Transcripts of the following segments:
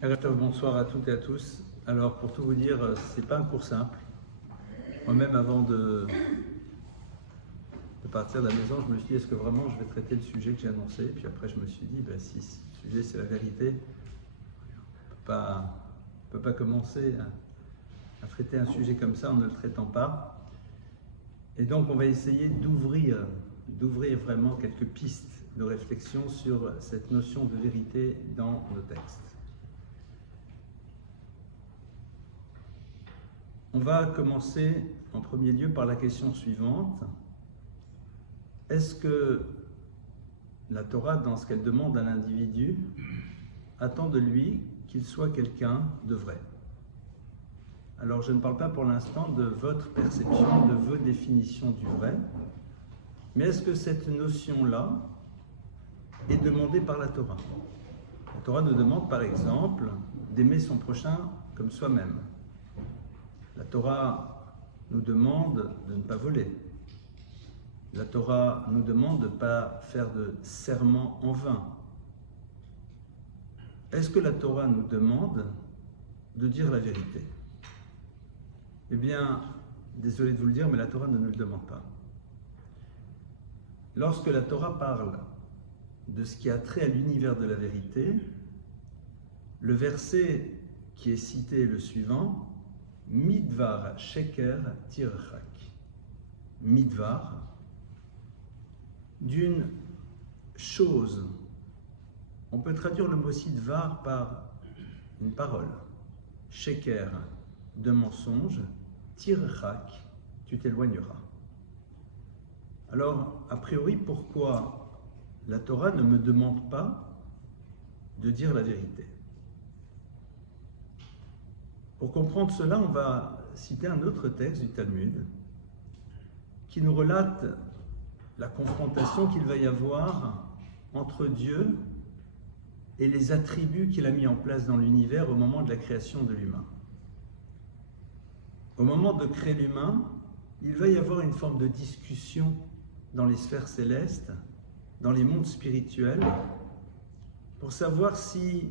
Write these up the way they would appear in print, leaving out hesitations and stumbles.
Bonsoir à toutes et à tous. Alors, pour tout vous dire, c'est pas un cours simple. Moi-même, avant de partir de la maison, je me suis dit, est-ce que vraiment je vais traiter le sujet que j'ai annoncé? Puis après, je me suis dit, si ce sujet c'est la vérité, on ne peut pas commencer à traiter un sujet comme ça en ne le traitant pas. Et donc, on va essayer d'ouvrir vraiment quelques pistes de réflexion sur cette notion de vérité dans nos textes. On va commencer en premier lieu par la question suivante. Est-ce que la Torah, dans ce qu'elle demande à l'individu, attend de lui qu'il soit quelqu'un de vrai? Alors je ne parle pas pour l'instant de votre perception, de vos définitions du vrai, mais est-ce que cette notion-là est demandée par la Torah? La Torah nous demande par exemple d'aimer son prochain comme soi-même. La Torah nous demande de ne pas voler. La Torah nous demande de ne pas faire de serment en vain. Est-ce que la Torah nous demande de dire la vérité? Eh bien, désolé de vous le dire, mais la Torah ne nous le demande pas. Lorsque la Torah parle de ce qui a trait à l'univers de la vérité, le verset qui est cité est le suivant: Midvar sheker tirchak. Midvar, d'une chose. On peut traduire le mot sidvar par une parole. Sheker, de mensonge. Tirchak, tu t'éloigneras. Alors, a priori, pourquoi la Torah ne me demande pas de dire la vérité? Pour comprendre cela, on va citer un autre texte du Talmud qui nous relate la confrontation qu'il va y avoir entre Dieu et les attributs qu'il a mis en place dans l'univers au moment de la création de l'humain. Au moment de créer l'humain, il va y avoir une forme de discussion dans les sphères célestes, dans les mondes spirituels, pour savoir si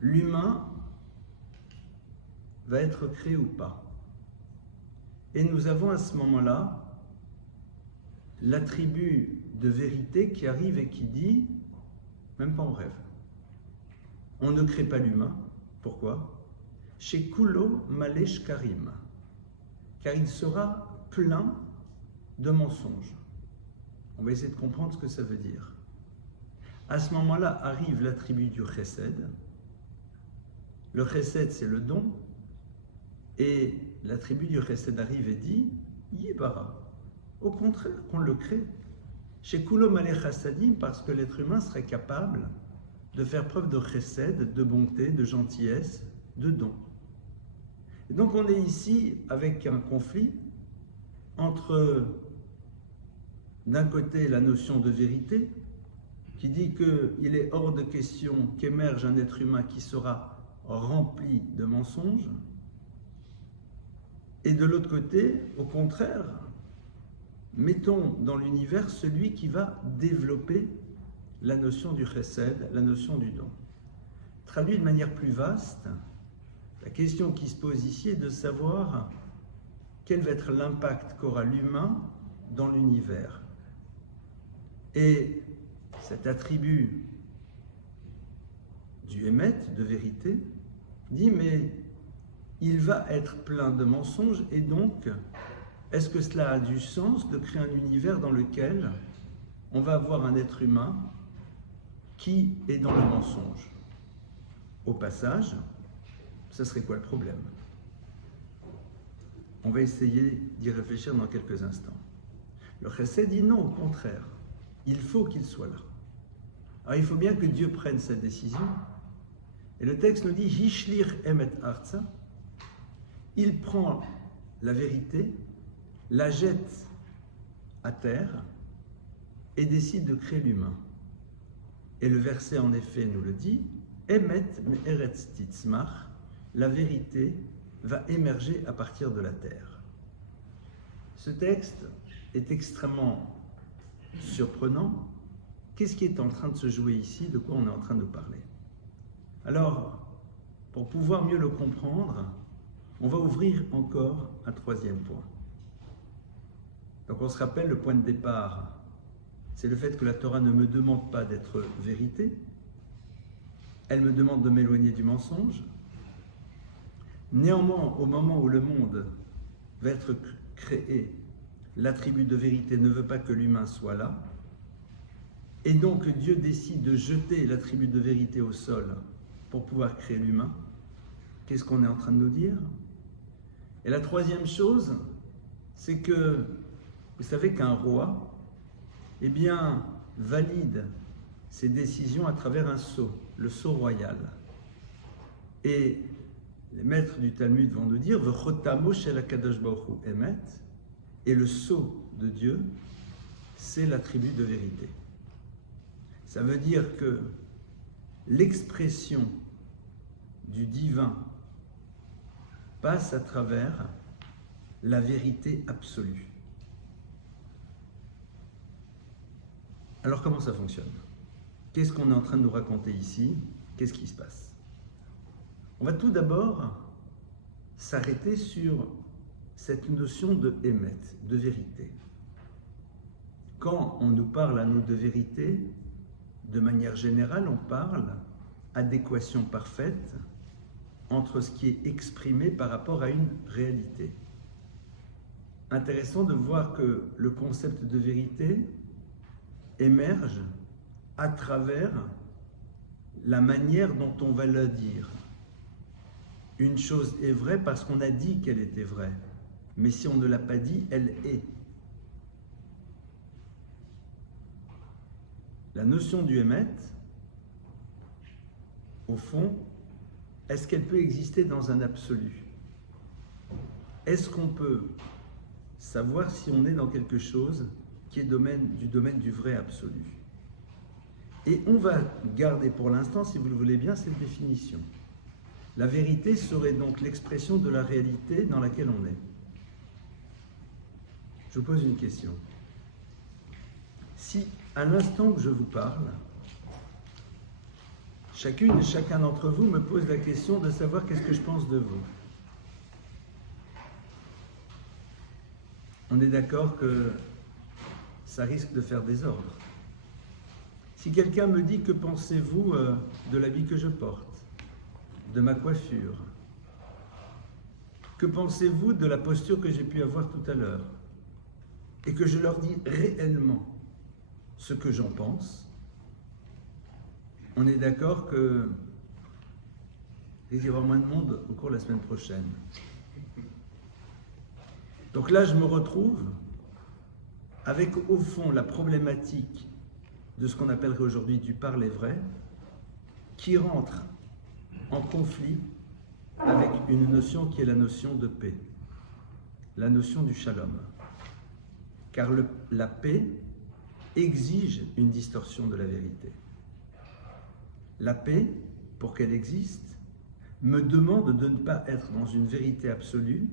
l'humain va être créé ou pas. Et nous avons à ce moment-là l'attribut de vérité qui arrive et qui dit, même pas en rêve, on ne crée pas l'humain. Pourquoi? Chez Kulo Malesh Karim, car il sera plein de mensonges. On va essayer de comprendre ce que ça veut dire. À ce moment-là arrive l'attribut du chesed. Le chesed, c'est le don. Et l'attribut du chesed arrive et dit Yibara. Au contraire, qu'on le crée. Chez Kulo Malech Hasadim, parce que l'être humain serait capable de faire preuve de chesed, de bonté, de gentillesse, de don. Et donc on est ici avec un conflit entre, d'un côté, la notion de vérité, qui dit qu'il est hors de question qu'émerge un être humain qui sera rempli de mensonges, et de l'autre côté, au contraire, mettons dans l'univers celui qui va développer la notion du chesed, la notion du don. Traduit de manière plus vaste, la question qui se pose ici est de savoir quel va être l'impact qu'aura l'humain dans l'univers. Et cet attribut du émet, de vérité, dit mais il va être plein de mensonges et donc est-ce que cela a du sens de créer un univers dans lequel on va avoir un être humain qui est dans le mensonge? Au passage, ça serait quoi le problème? On va essayer d'y réfléchir dans quelques instants. Le chesed dit non, au contraire, il faut qu'il soit là. Alors il faut bien que Dieu prenne sa décision. Et le texte nous dit Hishlir emet arza. Il prend la vérité, la jette à terre et décide de créer l'humain. Et le verset en effet nous le dit Emet me'eretz titzmach. La vérité va émerger à partir de la terre. Ce texte est extrêmement surprenant. Qu'est-ce qui est en train de se jouer ici? De quoi on est en train de parler? Alors, pour pouvoir mieux le comprendre, on va ouvrir encore un troisième point. Donc on se rappelle le point de départ, c'est le fait que la Torah ne me demande pas d'être vérité, elle me demande de m'éloigner du mensonge. Néanmoins, au moment où le monde va être créé, l'attribut de vérité ne veut pas que l'humain soit là, et donc Dieu décide de jeter l'attribut de vérité au sol pour pouvoir créer l'humain. Qu'est-ce qu'on est en train de nous dire? Et la troisième chose, c'est que vous savez qu'un roi, eh bien, valide ses décisions à travers un sceau, le sceau royal. Et les maîtres du Talmud vont nous dire V'chotamo shel HaKadosh Baruch Hu emet, et le sceau de Dieu, c'est l'attribut de vérité. Ça veut dire que l'expression du divin passe à travers la vérité absolue. Alors comment ça fonctionne? Qu'est-ce qu'on est en train de nous raconter ici? Qu'est-ce qui se passe? On va tout d'abord s'arrêter sur cette notion de émet, de vérité. Quand on nous parle à nous de vérité, de manière générale, on parle adéquation parfaite entre ce qui est exprimé par rapport à une réalité. Intéressant de voir que le concept de vérité émerge à travers la manière dont on va le dire. Une chose est vraie parce qu'on a dit qu'elle était vraie, mais si on ne l'a pas dit, elle est. La notion du émet, au fond, est-ce qu'elle peut exister dans un absolu? Est-ce qu'on peut savoir si on est dans quelque chose qui est du domaine du vrai absolu? Et on va garder pour l'instant, si vous le voulez bien, cette définition. La vérité serait donc l'expression de la réalité dans laquelle on est. Je vous pose une question. Si, à l'instant où je vous parle, chacune et chacun d'entre vous me pose la question de savoir qu'est-ce que je pense de vous. On est d'accord que ça risque de faire désordre. Si quelqu'un me dit que pensez-vous de l'habit que je porte, de ma coiffure, que pensez-vous de la posture que j'ai pu avoir tout à l'heure, et que je leur dis réellement ce que j'en pense, on est d'accord que il y aura moins de monde au cours de la semaine prochaine. Donc là, je me retrouve avec, au fond, la problématique de ce qu'on appellerait aujourd'hui du parler vrai, qui rentre en conflit avec une notion qui est la notion de paix, la notion du shalom. Car la paix exige une distorsion de la vérité. La paix, pour qu'elle existe, me demande de ne pas être dans une vérité absolue,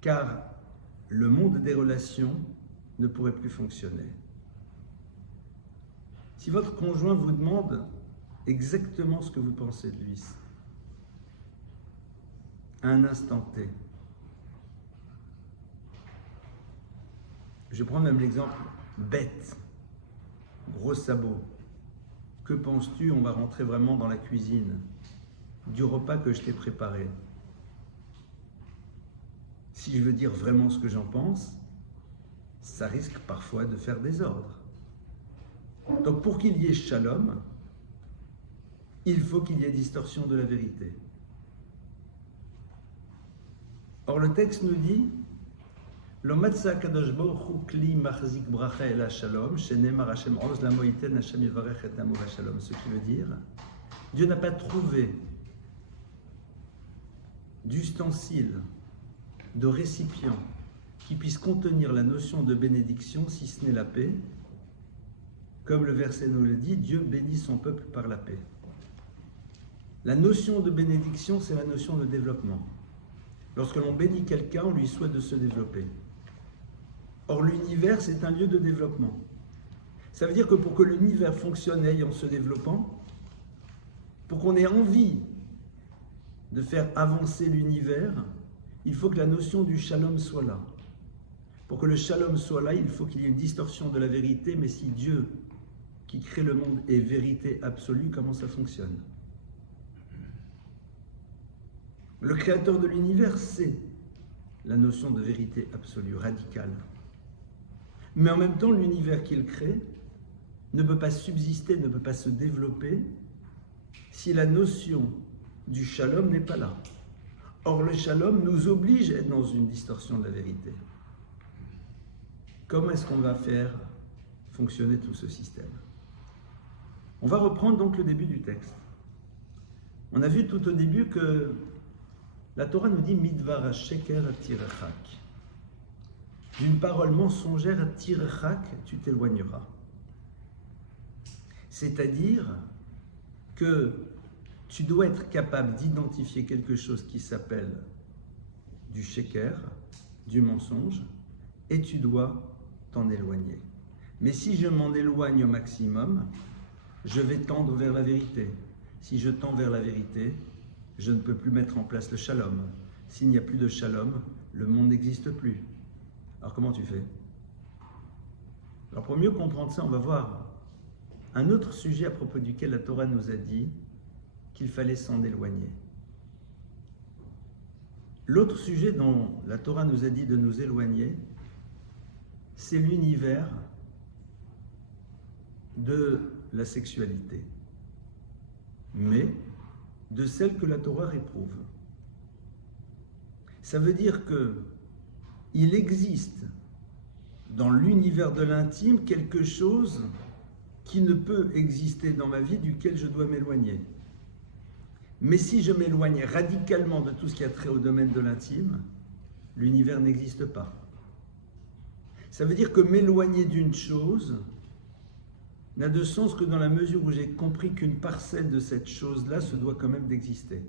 car le monde des relations ne pourrait plus fonctionner. Si votre conjoint vous demande exactement ce que vous pensez de lui, à un instant T, je prends même l'exemple bête, gros sabot. Que penses-tu? On va rentrer vraiment dans la cuisine du repas que je t'ai préparé. Si je veux dire vraiment ce que j'en pense, ça risque parfois de faire désordre. Donc pour qu'il y ait shalom, il faut qu'il y ait distorsion de la vérité. Or le texte nous dit Lo matza kadosh baruch hu kli machzik bracha el shalom shenemar Hashem oz la moiten Hashem yivarech et amor shalom. Ce qui veut dire Dieu n'a pas trouvé d'ustensile, de récipient qui puisse contenir la notion de bénédiction si ce n'est la paix. Comme le verset nous le dit, Dieu bénit son peuple par la paix. La notion de bénédiction, c'est la notion de développement. Lorsque l'on bénit quelqu'un, on lui souhaite de se développer. Or, l'univers, c'est un lieu de développement. Ça veut dire que pour que l'univers fonctionne en se développant, pour qu'on ait envie de faire avancer l'univers, il faut que la notion du shalom soit là. Pour que le shalom soit là, il faut qu'il y ait une distorsion de la vérité, mais si Dieu, qui crée le monde, est vérité absolue, comment ça fonctionne? Le créateur de l'univers, c'est la notion de vérité absolue, radicale. Mais en même temps, l'univers qu'il crée ne peut pas subsister, ne peut pas se développer si la notion du shalom n'est pas là. Or, le shalom nous oblige à être dans une distorsion de la vérité. Comment est-ce qu'on va faire fonctionner tout ce système? On va reprendre donc le début du texte. On a vu tout au début que la Torah nous dit « Midvar ha-sheker tirechak ». D'une parole mensongère, tirechak, tu t'éloigneras. C'est-à-dire que tu dois être capable d'identifier quelque chose qui s'appelle du sheker, du mensonge, et tu dois t'en éloigner. Mais si je m'en éloigne au maximum, je vais tendre vers la vérité. Si je tends vers la vérité, je ne peux plus mettre en place le shalom. S'il n'y a plus de shalom, le monde n'existe plus. Alors comment tu fais? Alors pour mieux comprendre ça, on va voir un autre sujet à propos duquel la Torah nous a dit qu'il fallait s'en éloigner. L'autre sujet dont la Torah nous a dit de nous éloigner, c'est l'univers de la sexualité, mais de celle que la Torah réprouve. Ça veut dire qu'il existe dans l'univers de l'intime quelque chose qui ne peut exister dans ma vie, duquel je dois m'éloigner. Mais si je m'éloigne radicalement de tout ce qui a trait au domaine de l'intime, l'univers n'existe pas. Ça veut dire que m'éloigner d'une chose n'a de sens que dans la mesure où j'ai compris qu'une parcelle de cette chose-là se doit quand même d'exister.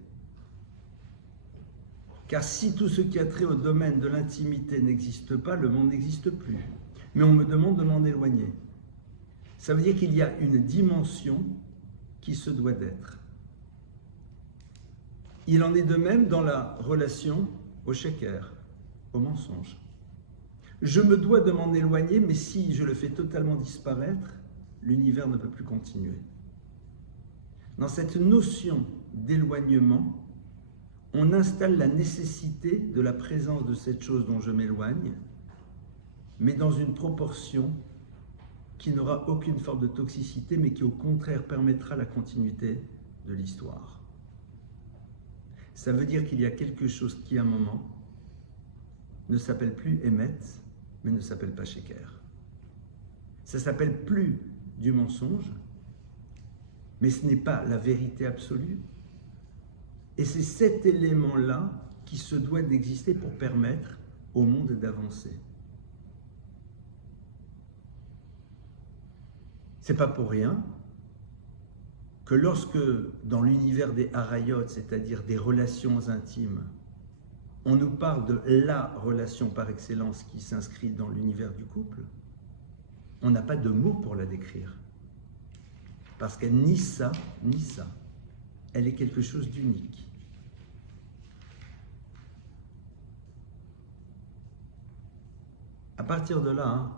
Car si tout ce qui a trait au domaine de l'intimité n'existe pas, le monde n'existe plus. Mais on me demande de m'en éloigner. Ça veut dire qu'il y a une dimension qui se doit d'être. Il en est de même dans la relation au sheker, au mensonge. Je me dois de m'en éloigner, mais si je le fais totalement disparaître, l'univers ne peut plus continuer. Dans cette notion d'éloignement, on installe la nécessité de la présence de cette chose dont je m'éloigne, mais dans une proportion qui n'aura aucune forme de toxicité, mais qui au contraire permettra la continuité de l'histoire. Ça veut dire qu'il y a quelque chose qui, à un moment, ne s'appelle plus Emet, mais ne s'appelle pas Sheker. Ça s'appelle plus du mensonge, mais ce n'est pas la vérité absolue. Et c'est cet élément-là qui se doit d'exister pour permettre au monde d'avancer. C'est pas pour rien que lorsque, dans l'univers des harayot, c'est-à-dire des relations intimes, on nous parle de la relation par excellence qui s'inscrit dans l'univers du couple, on n'a pas de mots pour la décrire. Parce qu'elle ni ça, ni ça. Elle est quelque chose d'unique. À partir de là,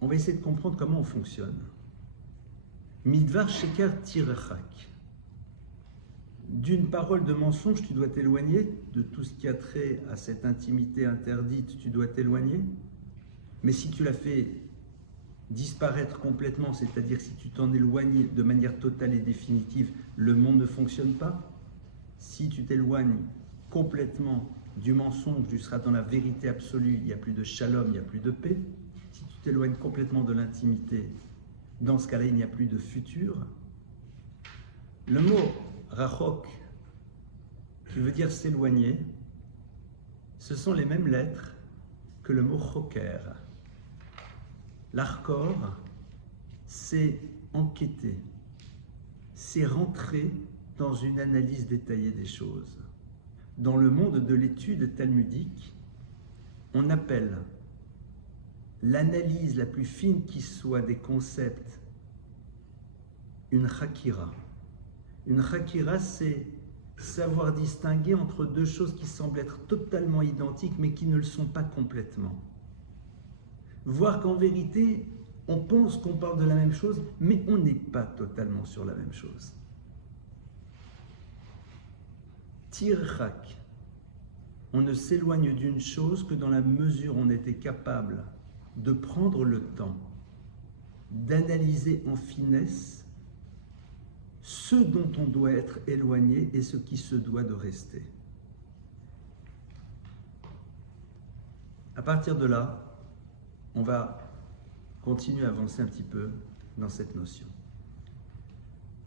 on va essayer de comprendre comment on fonctionne. Midvar sheker tirechak. D'une parole de mensonge, tu dois t'éloigner de tout ce qui a trait à cette intimité interdite, tu dois t'éloigner. Mais si tu la fais disparaître complètement, c'est-à-dire si tu t'en éloignes de manière totale et définitive, le monde ne fonctionne pas. Si tu t'éloignes complètement du mensonge, tu seras dans la vérité absolue, il n'y a plus de shalom, il n'y a plus de paix. Si tu t'éloignes complètement de l'intimité, dans ce cas-là, il n'y a plus de futur. Le mot rachok, qui veut dire s'éloigner, ce sont les mêmes lettres que le mot choker. L'arkor, c'est enquêter, c'est rentrer dans une analyse détaillée des choses. Dans le monde de l'étude talmudique, on appelle l'analyse la plus fine qui soit des concepts une chakira. Une chakira, c'est savoir distinguer entre deux choses qui semblent être totalement identiques, mais qui ne le sont pas complètement. Voir qu'en vérité, on pense qu'on parle de la même chose, mais on n'est pas totalement sur la même chose. Tirchak, on ne s'éloigne d'une chose que dans la mesure où on était capable de prendre le temps d'analyser en finesse ce dont on doit être éloigné et ce qui se doit de rester. À partir de là, on va continuer à avancer un petit peu dans cette notion.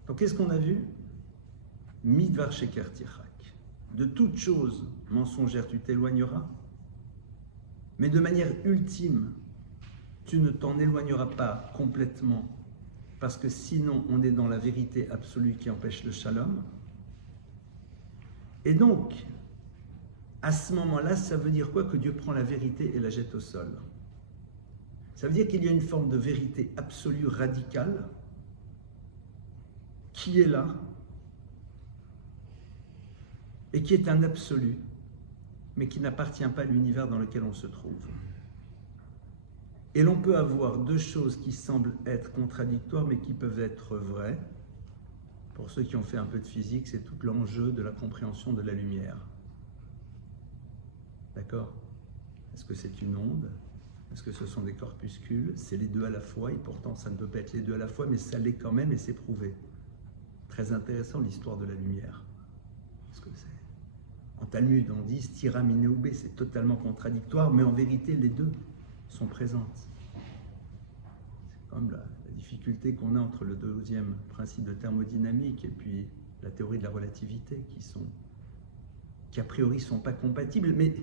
Donc, qu'est-ce qu'on a vu? Midvar sheker tirchak. De toute chose mensongère, tu t'éloigneras, mais de manière ultime, tu ne t'en éloigneras pas complètement, parce que sinon on est dans la vérité absolue qui empêche le shalom. Et donc, à ce moment-là, ça veut dire quoi? Que Dieu prend la vérité et la jette au sol. Ça veut dire qu'il y a une forme de vérité absolue, radicale, qui est là, et qui est un absolu, mais qui n'appartient pas à l'univers dans lequel on se trouve. Et l'on peut avoir deux choses qui semblent être contradictoires, mais qui peuvent être vraies. Pour ceux qui ont fait un peu de physique, c'est tout l'enjeu de la compréhension de la lumière. D'accord? Est-ce que c'est une onde? Est-ce que ce sont des corpuscules? C'est les deux à la fois, et pourtant ça ne peut pas être les deux à la fois, mais ça l'est quand même, et c'est prouvé. Très intéressant l'histoire de la lumière. Parce que c'est... En Talmud, on dit stira mineubé, c'est totalement contradictoire, mais en vérité, les deux sont présentes. C'est comme la difficulté qu'on a entre le deuxième principe de thermodynamique et puis la théorie de la relativité, qui a priori ne sont pas compatibles, mais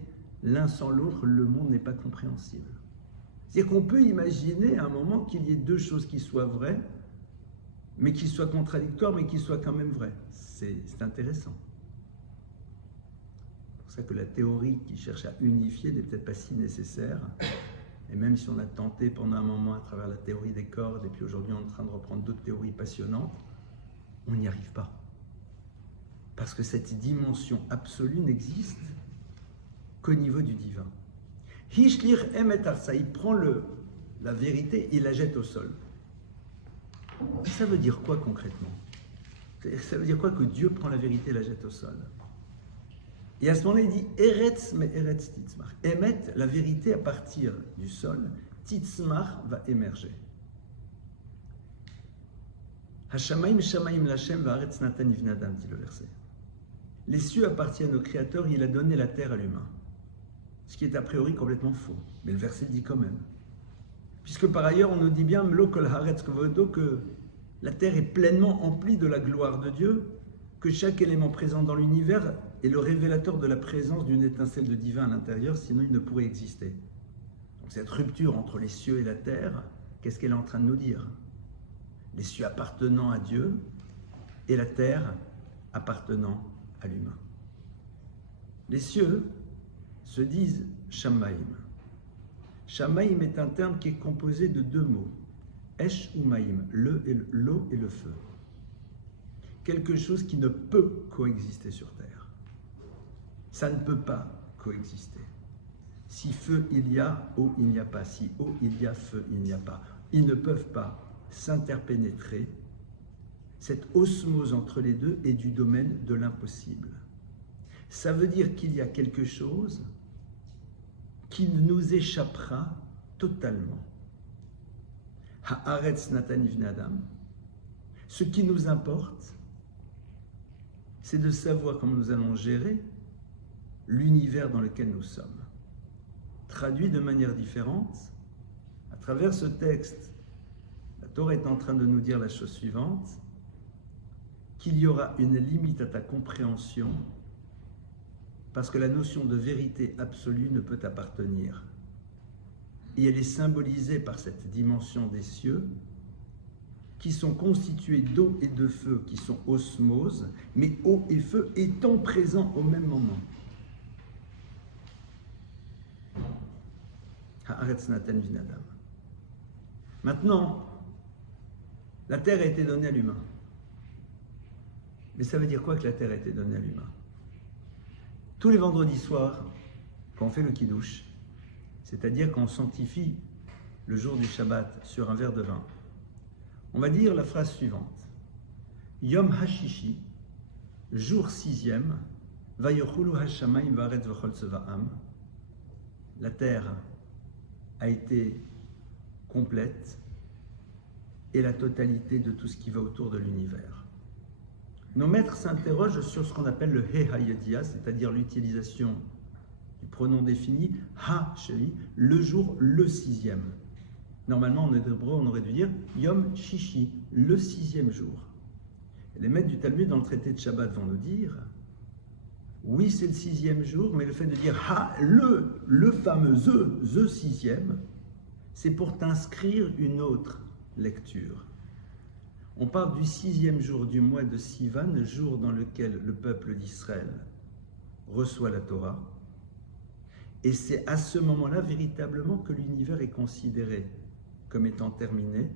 l'un sans l'autre, le monde n'est pas compréhensible. C'est-à-dire qu'on peut imaginer à un moment qu'il y ait deux choses qui soient vraies, mais qui soient contradictoires, mais qui soient quand même vraies. C'est intéressant. C'est pour ça que la théorie qui cherche à unifier n'est peut-être pas si nécessaire. Et même si on a tenté pendant un moment à travers la théorie des cordes, et puis aujourd'hui on est en train de reprendre d'autres théories passionnantes, on n'y arrive pas. Parce que cette dimension absolue n'existe qu'au niveau du divin. Hishlir emet arsa, il prend la vérité et la jette au sol. Ça veut dire quoi concrètement? Ça veut dire quoi que Dieu prend la vérité et la jette au sol? Et à ce moment-là, il dit Eretz me Eretz Titzmar. Emet, la vérité à partir du sol, Titzmar va émerger. Hashamaim Shamaim Lachem Va'aretz Natan Ivnadam, dit le verset. Les cieux appartiennent au Créateur, il a donné la terre à l'humain. Ce qui est a priori complètement faux. Mais le verset le dit quand même. Puisque par ailleurs, on nous dit bien Mlo Kol Haaretz Kvodo, que la terre est pleinement emplie de la gloire de Dieu, que chaque élément présent dans l'univers est le révélateur de la présence d'une étincelle de divin à l'intérieur, sinon il ne pourrait exister. Donc cette rupture entre les cieux et la terre, qu'est-ce qu'elle est en train de nous dire? Les cieux appartenant à Dieu et la terre appartenant à l'humain. Les cieux se disent Shamaim. Shamaim est un terme qui est composé de deux mots, Esh ou Maïm, l'eau et le feu. Quelque chose qui ne peut coexister sur terre. Ça ne peut pas coexister. Si feu il y a, eau il n'y a pas. Si eau il y a, feu il n'y a pas. Ils ne peuvent pas s'interpénétrer. Cette osmose entre les deux est du domaine de l'impossible. Ça veut dire qu'il y a quelque chose qui nous échappera totalement. Haaretz Natan Ivnei Adam. Ce qui nous importe, c'est de savoir comment nous allons gérer l'univers dans lequel nous sommes. Traduit de manière différente, à travers ce texte, la Torah est en train de nous dire la chose suivante, qu'il y aura une limite à ta compréhension parce que la notion de vérité absolue ne peut t'appartenir. Et elle est symbolisée par cette dimension des cieux qui sont constitués d'eau et de feu, qui sont osmose, mais eau et feu étant présents au même moment. Haaretz Natan Ivnei Adam. Maintenant, la terre a été donnée à l'humain. Mais ça veut dire quoi que la terre a été donnée à l'humain? Tous les vendredis soirs, quand on fait le kiddush, c'est-à-dire quand on sanctifie le jour du Shabbat sur un verre de vin, on va dire la phrase suivante. Yom Hashishi, jour 6e, Vayochulu Hashamayim Vaaretz V'chol Tzva'am. La terre a été complète et la totalité de tout ce qui va autour de l'univers. Nos maîtres s'interrogent sur ce qu'on appelle le He Hayadia, c'est-à-dire l'utilisation du pronom défini Ha Sheli, le jour le 6e. Normalement, en hébreu, on aurait dû dire Yom Shishi, le 6e jour. Et les maîtres du Talmud dans le traité de Shabbat vont nous dire oui, c'est le 6e jour, mais le fait de dire Ha, le fameux the 6e, c'est pour t'inscrire une autre lecture. On parle du 6e jour du mois de Sivan, le jour dans lequel le peuple d'Israël reçoit la Torah. Et c'est à ce moment-là véritablement que l'univers est considéré comme étant terminé.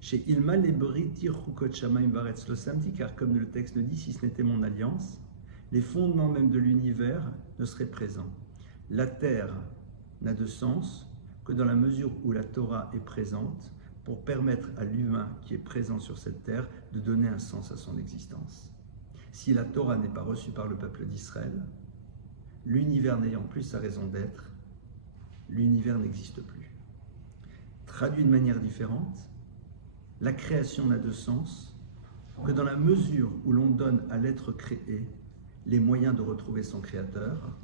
Chez Ilma Lebriti Chukot Shamayim Vaaretz Lo Samti, car comme le texte le dit, si ce n'était mon alliance, les fondements même de l'univers ne seraient présents. La terre n'a de sens que dans la mesure où la Torah est présente pour permettre à l'humain qui est présent sur cette terre de donner un sens à son existence. Si la Torah n'est pas reçue par le peuple d'Israël, l'univers n'ayant plus sa raison d'être, l'univers n'existe plus. Traduit de manière différente, la création n'a de sens que dans la mesure où l'on donne à l'être créé les moyens de retrouver son créateur,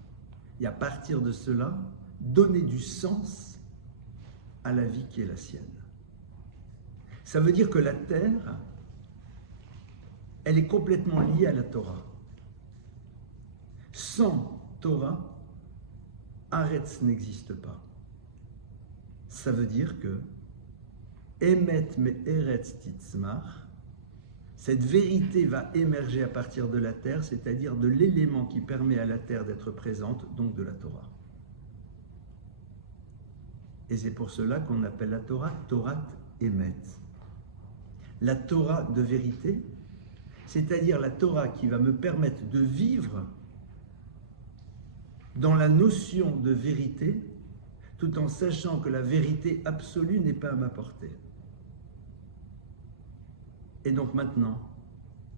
et à partir de cela, donner du sens à la vie qui est la sienne. Ça veut dire que la terre, elle est complètement liée à la Torah. Sans Torah, Aretz n'existe pas. Ça veut dire que Emet me Eretz Titzmar, cette vérité va émerger à partir de la terre, c'est-à-dire de l'élément qui permet à la terre d'être présente, donc de la Torah. Et c'est pour cela qu'on appelle la Torah Torah Emet. La Torah de vérité, c'est-à-dire la Torah qui va me permettre de vivre dans la notion de vérité, tout en sachant que la vérité absolue n'est pas à ma portée. Et donc maintenant,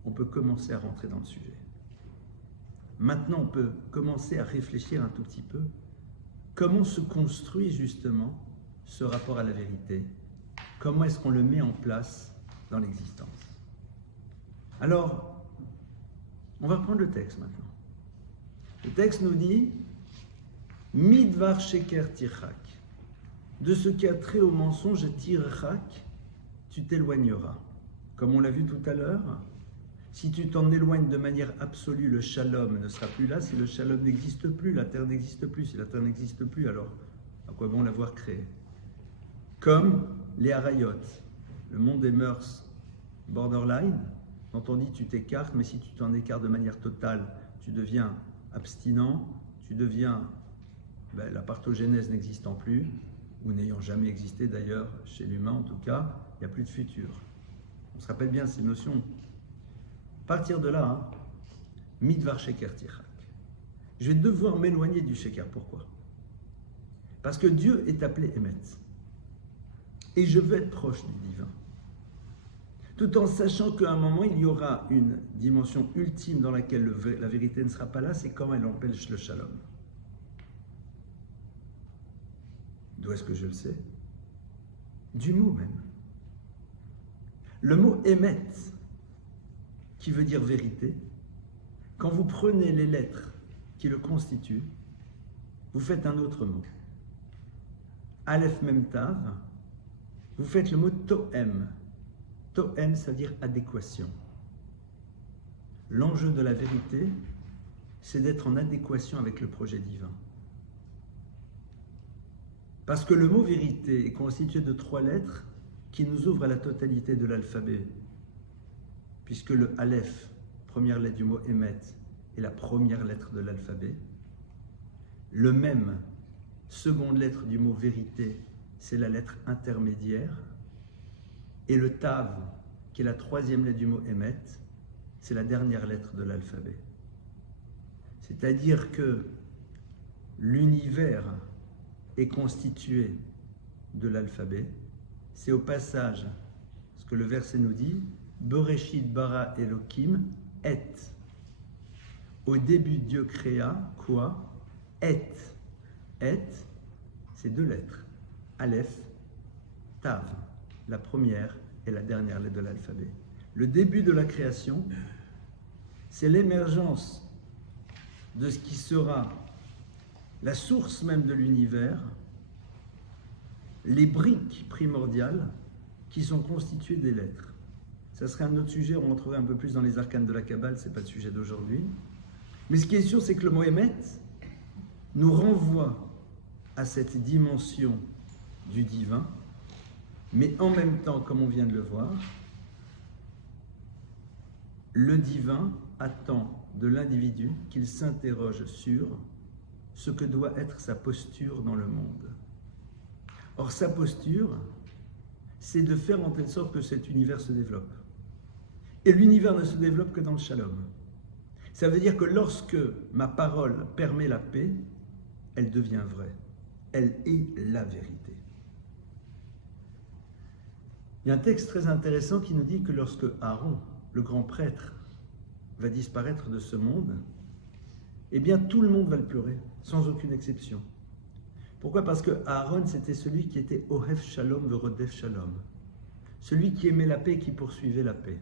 on peut commencer à rentrer dans le sujet. Maintenant, on peut commencer à réfléchir un tout petit peu comment se construit justement ce rapport à la vérité. Comment est-ce qu'on le met en place dans l'existence? Alors, on va prendre le texte maintenant. Le texte nous dit Midvar sheker tirchak. De ce qui a trait au mensonge tirchak, tu t'éloigneras. Comme on l'a vu tout à l'heure, si tu t'en éloignes de manière absolue, le shalom ne sera plus là. Si le shalom n'existe plus, la terre n'existe plus. Si la terre n'existe plus, alors à quoi bon l'avoir créée? Comme les harayot, le monde des mœurs borderline, dont on dit tu t'écartes, mais si tu t'en écartes de manière totale, tu deviens abstinent, tu deviens, la parthogénèse n'existant plus, ou n'ayant jamais existé d'ailleurs chez l'humain en tout cas, il n'y a plus de futur. On se rappelle bien ces notions. À partir de là, Midvar sheker tirchak. Je vais devoir m'éloigner du sheker. Pourquoi? Parce que Dieu est appelé Emet. Et je veux être proche du divin. Tout en sachant qu'à un moment, il y aura une dimension ultime dans laquelle la vérité ne sera pas là, c'est quand elle empêche le shalom. D'où est-ce que je le sais? Du mot même. Le mot émet, qui veut dire vérité, quand vous prenez les lettres qui le constituent, vous faites un autre mot. Aleph Mem Tav, vous faites le mot Tohem. Tohem, ça veut dire adéquation. L'enjeu de la vérité, c'est d'être en adéquation avec le projet divin. Parce que le mot vérité est constitué de 3 lettres qui nous ouvrent à la totalité de l'alphabet. Puisque le Aleph, première lettre du mot Emet, est la première lettre de l'alphabet. Le même, seconde lettre du mot vérité, c'est la lettre intermédiaire. Et le Tav, qui est la 3e lettre du mot Emet, c'est la dernière lettre de l'alphabet. C'est-à-dire que l'univers est constitué de l'alphabet. C'est au passage ce que le verset nous dit, Bereshit bara Elohim et. Au début, Dieu créa quoi? Et. Et, c'est 2 lettres. Aleph, Tav, la première et la dernière lettre de l'alphabet. Le début de la création, c'est l'émergence de ce qui sera la source même de l'univers, les briques primordiales qui sont constituées des lettres. Ça serait un autre sujet, on rentrerait un peu plus dans les arcanes de la Kabbale, ce n'est pas le sujet d'aujourd'hui. Mais ce qui est sûr, c'est que le mot Emet nous renvoie à cette dimension du divin, mais en même temps, comme on vient de le voir, le divin attend de l'individu qu'il s'interroge sur ce que doit être sa posture dans le monde. Or, sa posture, c'est de faire en telle sorte que cet univers se développe. Et l'univers ne se développe que dans le shalom. Ça veut dire que lorsque ma parole permet la paix, elle devient vraie. Elle est la vérité. Il y a un texte très intéressant qui nous dit que lorsque Aaron, le grand prêtre, va disparaître de ce monde, eh bien tout le monde va le pleurer, sans aucune exception. Pourquoi? Parce que Aaron, c'était celui qui était Ohev Shalom Verodef Shalom, celui qui aimait la paix et qui poursuivait la paix,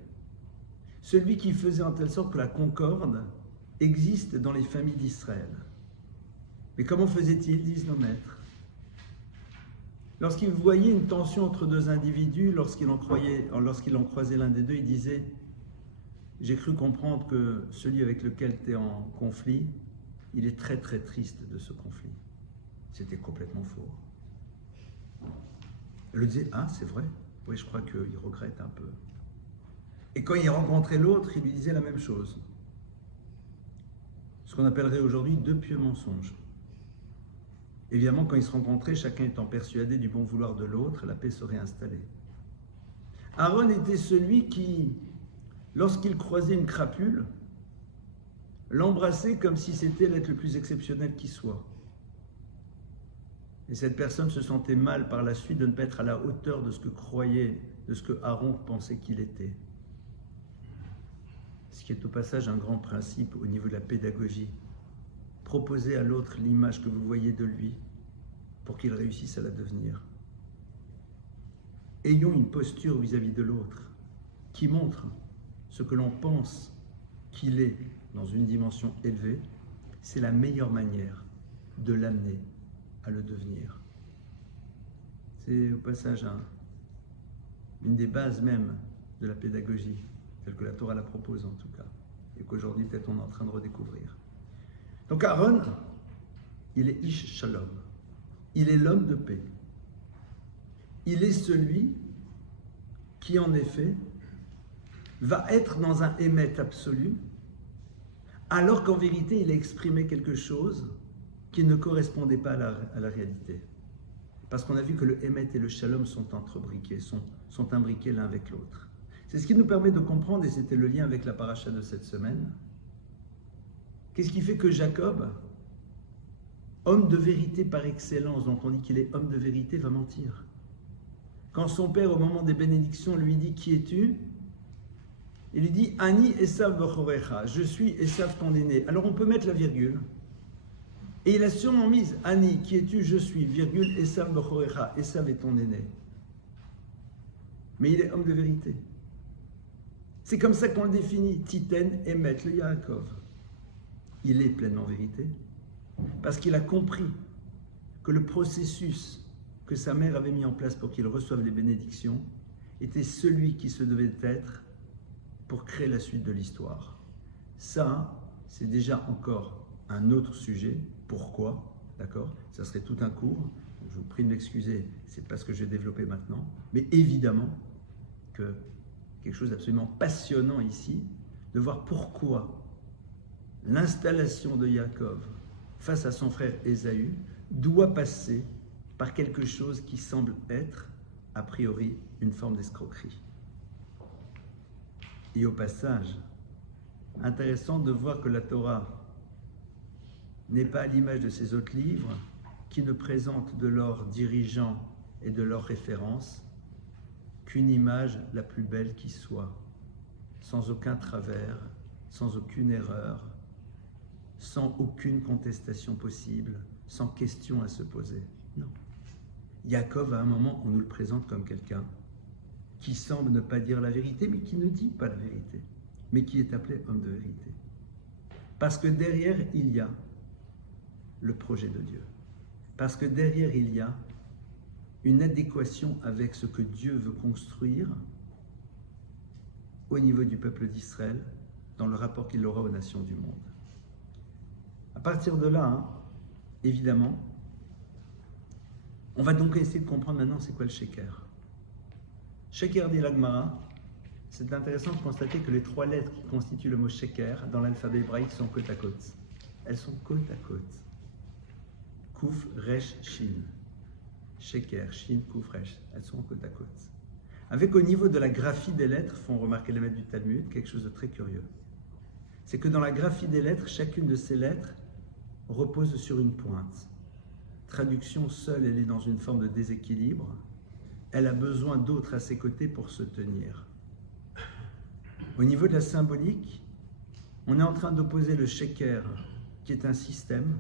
celui qui faisait en telle sorte que la concorde existe dans les familles d'Israël. Mais comment faisait-il, disent nos maîtres? Lorsqu'il voyait une tension entre 2 individus, lorsqu'il en croisait l'un des deux, il disait: j'ai cru comprendre que celui avec lequel tu es en conflit, il est très très triste de ce conflit. C'était complètement faux. Il lui disait: ah, c'est vrai, oui, je crois qu'il regrette un peu. Et quand il rencontrait l'autre, il lui disait la même chose. Ce qu'on appellerait aujourd'hui 2 pieux mensonges. Évidemment, quand ils se rencontraient, chacun étant persuadé du bon vouloir de l'autre, la paix serait installée. Aaron était celui qui, lorsqu'il croisait une crapule, l'embrassait comme si c'était l'être le plus exceptionnel qui soit. Et cette personne se sentait mal par la suite de ne pas être à la hauteur de ce que croyait, de ce que Aaron pensait qu'il était. Ce qui est au passage un grand principe au niveau de la pédagogie. Proposez à l'autre l'image que vous voyez de lui pour qu'il réussisse à la devenir. Ayons une posture vis-à-vis de l'autre qui montre ce que l'on pense qu'il est dans une dimension élevée. C'est la meilleure manière de l'amener à le devenir. C'est au passage une des bases même de la pédagogie, telle que la Torah la propose en tout cas, et qu'aujourd'hui peut-être on est en train de redécouvrir. Donc Aaron, il est Ish Shalom, il est l'homme de paix. Il est celui qui en effet va être dans un émet absolu, alors qu'en vérité il a exprimé quelque chose qui ne correspondait pas à la réalité. Parce qu'on a vu que le émet et le shalom sont entrebriqués, sont imbriqués l'un avec l'autre. C'est ce qui nous permet de comprendre, et c'était le lien avec la paracha de cette semaine, qu'est-ce qui fait que Jacob, homme de vérité par excellence, dont on dit qu'il est homme de vérité, va mentir. Quand son père, au moment des bénédictions, lui dit « Qui es-tu » il lui dit « Ani Esav Bechorecha » je suis Esav ton aîné. Alors on peut mettre la virgule. Et il a sûrement mis « Ani, qui es-tu, je suis, virgule, Esav Bechorecha » Esav est ton aîné. Mais il est homme de vérité. C'est comme ça qu'on le définit, Titen Emet, le Yaakov. Il est pleinement vérité, parce qu'il a compris que le processus que sa mère avait mis en place pour qu'il reçoive les bénédictions était celui qui se devait être pour créer la suite de l'histoire. Ça, c'est déjà encore un autre sujet. Pourquoi? D'accord? Ça serait tout un cours. Je vous prie de m'excuser, c'est pas ce que je vais développer maintenant. Mais évidemment que quelque chose d'absolument passionnant ici, de voir pourquoi l'installation de Yaakov face à son frère Ésaü doit passer par quelque chose qui semble être, a priori, une forme d'escroquerie. Et au passage, intéressant de voir que la Torah n'est pas à l'image de ces autres livres qui ne présentent de leurs dirigeants et de leurs références qu'une image la plus belle qui soit, sans aucun travers, sans aucune erreur, sans aucune contestation possible, sans question à se poser. Non. Yaakov, à un moment, on nous le présente comme quelqu'un qui semble ne pas dire la vérité, mais qui ne dit pas la vérité, mais qui est appelé homme de vérité. Parce que derrière, il y a le projet de Dieu. Parce que derrière, il y a une adéquation avec ce que Dieu veut construire au niveau du peuple d'Israël, dans le rapport qu'il aura aux nations du monde. À partir de là, évidemment, on va donc essayer de comprendre maintenant c'est quoi le Sheker. Sheker dit l'Agmara, c'est intéressant de constater que les 3 lettres qui constituent le mot Sheker dans l'alphabet hébraïque sont côte à côte. Elles sont côte à côte. Kouf, Resh, Shin. Sheker, Shin, Kouf, Resh. Elles sont côte à côte. Avec au niveau de la graphie des lettres, font remarquer les maîtres du Talmud, quelque chose de très curieux. C'est que dans la graphie des lettres, chacune de ces lettres repose sur une pointe. Traduction, seule, elle est dans une forme de déséquilibre. Elle a besoin d'autres à ses côtés pour se tenir. Au niveau de la symbolique, on est en train d'opposer le Sheker, qui est un système,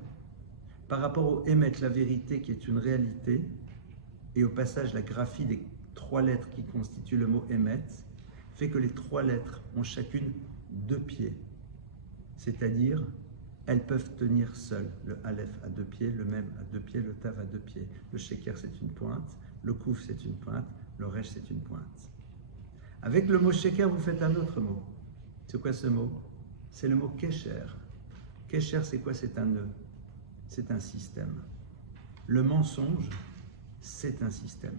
par rapport au Emet, la vérité, qui est une réalité, et au passage, la graphie des 3 lettres qui constituent le mot Emet, fait que les 3 lettres ont chacune 2 pieds. C'est-à-dire, elles peuvent tenir seules. Le Aleph à 2 pieds, le Mem à 2 pieds, le Tav à 2 pieds. Le Sheker, c'est une pointe, le Kouf, c'est une pointe, le Resh, c'est une pointe. Avec le mot Sheker, vous faites un autre mot. C'est quoi ce mot? C'est le mot Kesher. Kesher, c'est quoi? C'est un nœud. C'est un système. Le mensonge, c'est un système.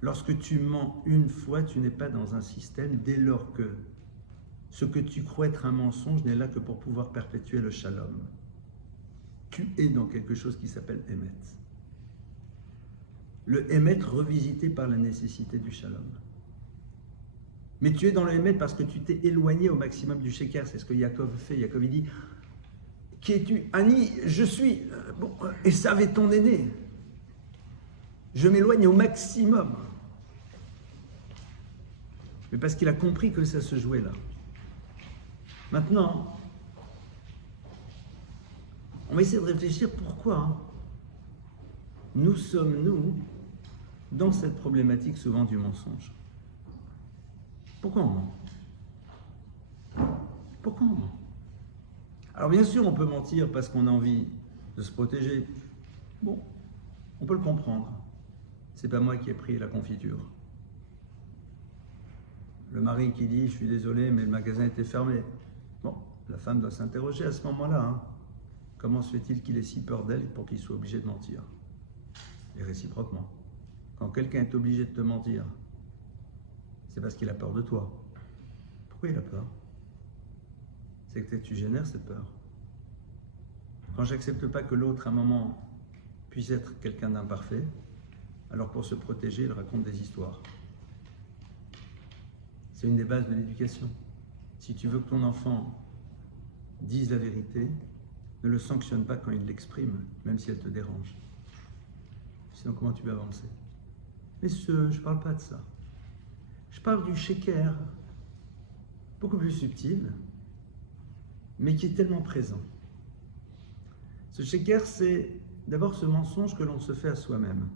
Lorsque tu mens une fois, tu n'es pas dans un système dès lors que ce que tu crois être un mensonge n'est là que pour pouvoir perpétuer le shalom. Tu es dans quelque chose qui s'appelle Emet. Le Emet revisité par la nécessité du shalom. Mais tu es dans le Emet parce que tu t'es éloigné au maximum du Sheker. C'est ce que Yaakov fait. Yaakov il dit, qui es-tu? Ani, je suis. Bon, Esav est ton aîné. Je m'éloigne au maximum. Mais parce qu'il a compris que ça se jouait là. Maintenant, on va essayer de réfléchir pourquoi nous sommes, nous, dans cette problématique souvent du mensonge. Pourquoi on ment? Pourquoi on ment? Alors bien sûr, on peut mentir parce qu'on a envie de se protéger. Bon, on peut le comprendre. C'est pas moi qui ai pris la confiture. Le mari qui dit « je suis désolé, mais le magasin était fermé ». Bon, la femme doit s'interroger à ce moment-là. Comment se fait-il qu'il ait si peur d'elle pour qu'il soit obligé de mentir? Et réciproquement. Quand quelqu'un est obligé de te mentir, c'est parce qu'il a peur de toi. Pourquoi il a peur? C'est que tu génères cette peur. Quand j'accepte pas que l'autre, à un moment, puisse être quelqu'un d'imparfait, alors pour se protéger, il raconte des histoires. C'est une des bases de l'éducation. Si tu veux que ton enfant dise la vérité, ne le sanctionne pas quand il l'exprime, même si elle te dérange. Sinon, comment tu peux avancer? Mais je ne parle pas de ça. Je parle du Sheker, beaucoup plus subtil, mais qui est tellement présent. Ce Sheker, c'est d'abord ce mensonge que l'on se fait à soi-même.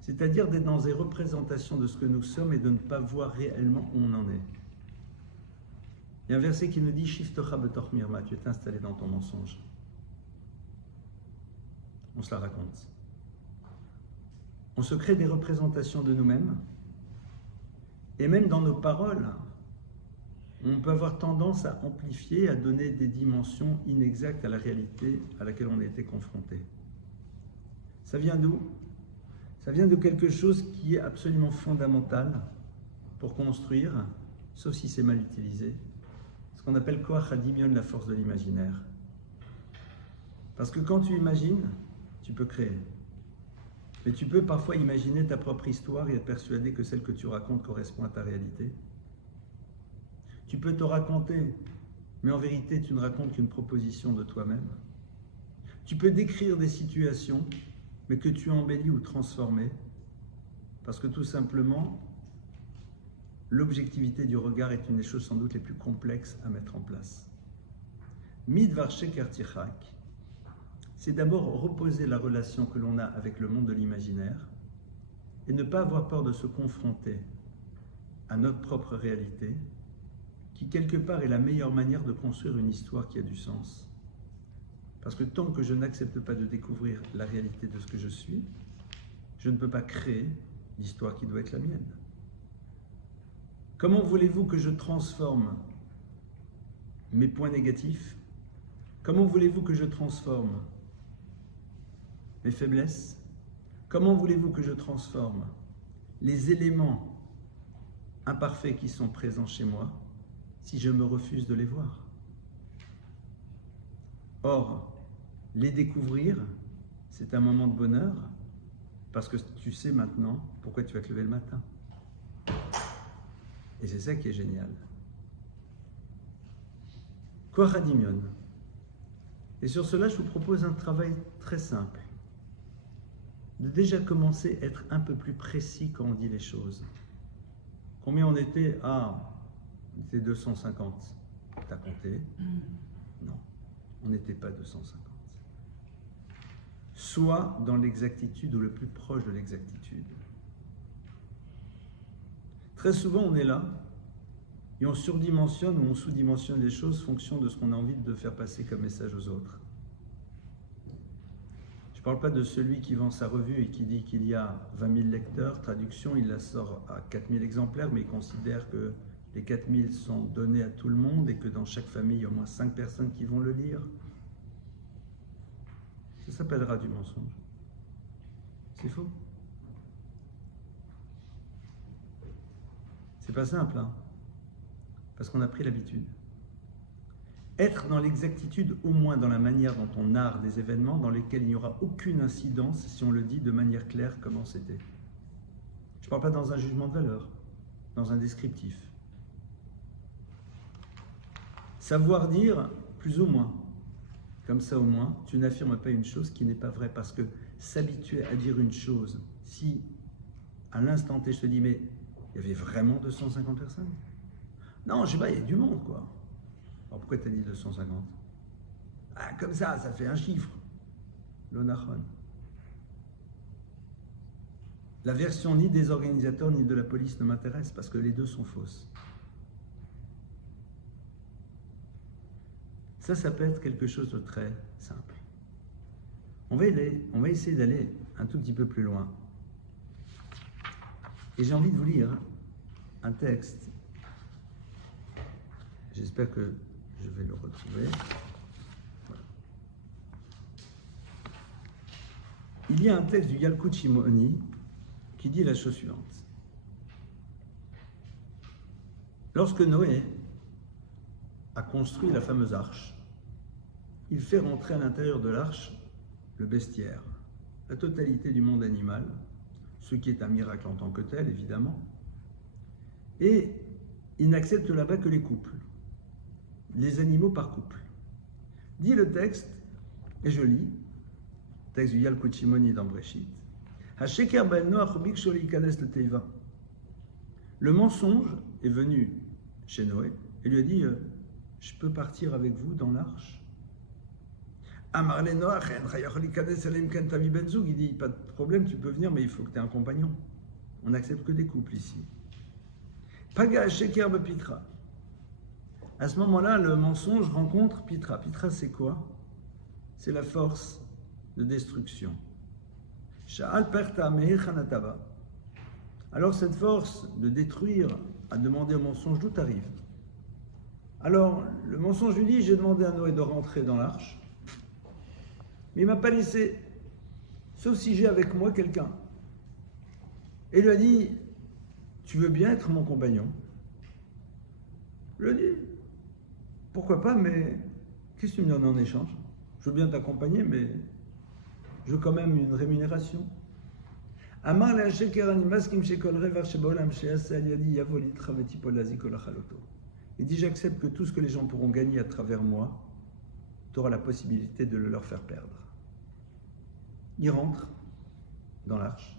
C'est-à-dire d'être dans des représentations de ce que nous sommes et de ne pas voir réellement où on en est. Il y a un verset qui nous dit « Shiftocha betor mirma », tu es installé dans ton mensonge. On se la raconte. On se crée des représentations de nous-mêmes, et même dans nos paroles, on peut avoir tendance à amplifier, à donner des dimensions inexactes à la réalité à laquelle on a été confronté. Ça vient d'où? Ça vient de quelque chose qui est absolument fondamental pour construire, sauf si c'est mal utilisé, ce qu'on appelle Koach HaDimyon, la force de l'imaginaire. Parce que quand tu imagines, tu peux créer. Mais tu peux parfois imaginer ta propre histoire et être persuadé que celle que tu racontes correspond à ta réalité. Tu peux te raconter, mais en vérité, tu ne racontes qu'une proposition de toi-même. Tu peux décrire des situations, mais que tu embellis ou transformées, parce que tout simplement, l'objectivité du regard est une des choses sans doute les plus complexes à mettre en place. Midvar Sheker Tichak, c'est d'abord reposer la relation que l'on a avec le monde de l'imaginaire et ne pas avoir peur de se confronter à notre propre réalité, qui quelque part est la meilleure manière de construire une histoire qui a du sens. Parce que tant que je n'accepte pas de découvrir la réalité de ce que je suis, je ne peux pas créer l'histoire qui doit être la mienne. Comment voulez-vous que je transforme mes points négatifs? Comment voulez-vous que je transforme mes faiblesses? Comment voulez-vous que je transforme les éléments imparfaits qui sont présents chez moi si je me refuse de les voir? Or, les découvrir, c'est un moment de bonheur parce que tu sais maintenant pourquoi tu vas te lever le matin. Et c'est ça qui est génial. Koharadimion. Et sur cela, je vous propose un travail très simple. De déjà commencer à être un peu plus précis quand on dit les choses. Combien on était? Ah, on était 250. T'as compté? Non, on n'était pas 250. Soit dans l'exactitude ou le plus proche de l'exactitude. Très souvent, on est là et on surdimensionne ou on sous-dimensionne les choses en fonction de ce qu'on a envie de faire passer comme message aux autres. Je ne parle pas de celui qui vend sa revue et qui dit qu'il y a 20 000 lecteurs, traduction, il la sort à 4 000 exemplaires, mais il considère que les 4 000 sont donnés à tout le monde et que dans chaque famille, il y a au moins 5 personnes qui vont le lire. Ça s'appellera du mensonge. C'est faux. C'est pas simple, hein, parce qu'on a pris l'habitude. Être dans l'exactitude, au moins dans la manière dont on narre des événements dans lesquels il n'y aura aucune incidence si on le dit de manière claire comment c'était. Je ne parle pas dans un jugement de valeur, dans un descriptif. Savoir dire plus ou moins. Comme ça au moins, tu n'affirmes pas une chose qui n'est pas vraie, parce que s'habituer à dire une chose, si à l'instant T je te dis mais il y avait vraiment 250 personnes? Non, je sais pas, il y a du monde quoi. Alors pourquoi tu as dit 250? Ah, comme ça fait un chiffre. L'onachon. La version ni des organisateurs ni de la police ne m'intéresse parce que les deux sont fausses. Ça peut être quelque chose de très simple. On va essayer d'aller un tout petit peu plus loin. Et j'ai envie de vous lire un texte. J'espère que je vais le retrouver. Voilà. Il y a un texte du Yalkut Shimoni qui dit la chose suivante. Lorsque Noé a construit la fameuse arche, il fait rentrer à l'intérieur de l'arche le bestiaire, la totalité du monde animal, ce qui est un miracle en tant que tel, évidemment, et il n'accepte là-bas que les couples, les animaux par couple. Dit le texte, et je lis, texte du Yalkut Shimoni dans Breshit, le mensonge est venu chez Noé et lui a dit je peux partir avec vous dans l'arche? Il dit pas de problème, tu peux venir, mais il faut que tu aies un compagnon. On n'accepte que des couples ici. Paga Sheker Pitra. À ce moment-là, le mensonge rencontre Pitra. Pitra, c'est quoi? C'est la force de destruction. Sha'al Perta Meir Chanatava. Alors cette force de détruire a demandé au mensonge d'où t'arrives. Alors le mensonge lui dit j'ai demandé à Noé de rentrer dans l'arche, mais il ne m'a pas laissé, sauf si j'ai avec moi quelqu'un. Et il lui a dit tu veux bien être mon compagnon? Je lui ai dit pourquoi pas, mais qu'est-ce que tu me donnes en échange? Je veux bien t'accompagner, mais je veux quand même une rémunération. Amar le Sheker ani maskim shekolre var shebolam she'asa al yadi yavo litra vetipol lazi kol achaloto. Il dit, j'accepte que tout ce que les gens pourront gagner à travers moi, tu auras la possibilité de le leur faire perdre. Il rentre dans l'arche.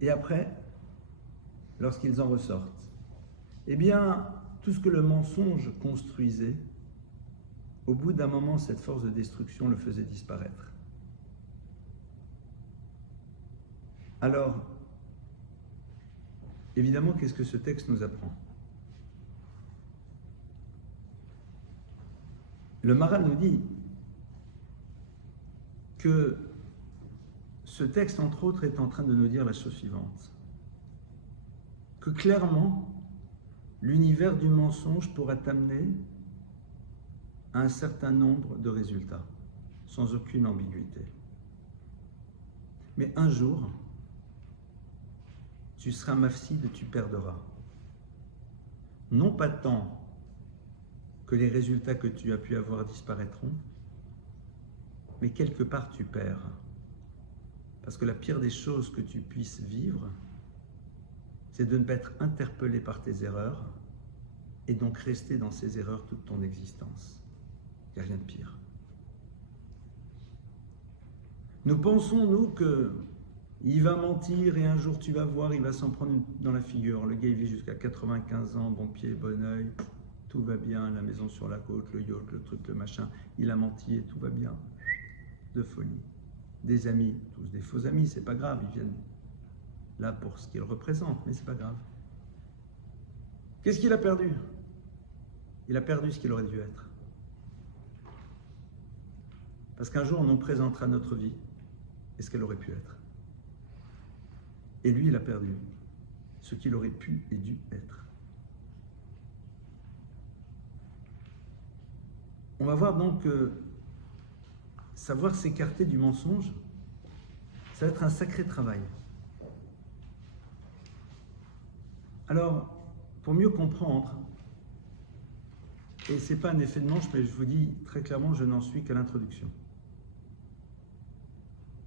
Et après, lorsqu'ils en ressortent, eh bien, tout ce que le mensonge construisait, au bout d'un moment, cette force de destruction le faisait disparaître. Alors, évidemment, qu'est-ce que ce texte nous apprend? Le Maharal nous dit que ce texte, entre autres, est en train de nous dire la chose suivante, que clairement, l'univers du mensonge pourra t'amener à un certain nombre de résultats, sans aucune ambiguïté. Mais un jour, tu seras mafside, tu perdras. Non pas tant que les résultats que tu as pu avoir disparaîtront, mais quelque part tu perds. Parce que la pire des choses que tu puisses vivre, c'est de ne pas être interpellé par tes erreurs et donc rester dans ces erreurs toute ton existence. Il n'y a rien de pire. Nous pensons, nous, qu'il va mentir et un jour tu vas voir, il va s'en prendre dans la figure. Le gars, il vit jusqu'à 95 ans, bon pied, bon oeil, tout va bien, la maison sur la côte, le yacht, le truc, le machin. Il a menti et tout va bien. De folie. Des amis, tous des faux amis, c'est pas grave, ils viennent là pour ce qu'ils représentent, mais c'est pas grave. Qu'est-ce qu'il a perdu? Il a perdu ce qu'il aurait dû être. Parce qu'un jour, on nous présentera notre vie et ce qu'elle aurait pu être. Et lui, il a perdu ce qu'il aurait pu et dû être. On va voir donc que savoir s'écarter du mensonge, ça va être un sacré travail. Alors, pour mieux comprendre, et ce n'est pas un effet de manche, mais je vous dis très clairement, je n'en suis qu'à l'introduction.